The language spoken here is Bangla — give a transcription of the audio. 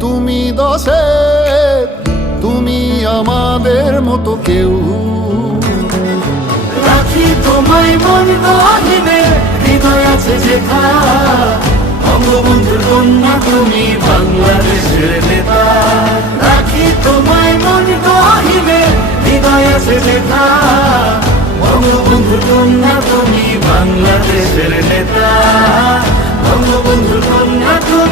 তুমি দশের, তুমি আমাদের মতো কেউ। রাখি তোমায় মন গহীনে, হৃদয় আছে যেথা। বঙ্গবন্ধুর কন্যা তুমি বাংলাদেশের নেতা। রাখি তোমায় মন গহীনে, হৃদয় আছে যেথা। বঙ্গবন্ধুর কন্যা তুমি বাংলাদেশের নেতা। বঙ্গবন্ধুর কন্যা তুমি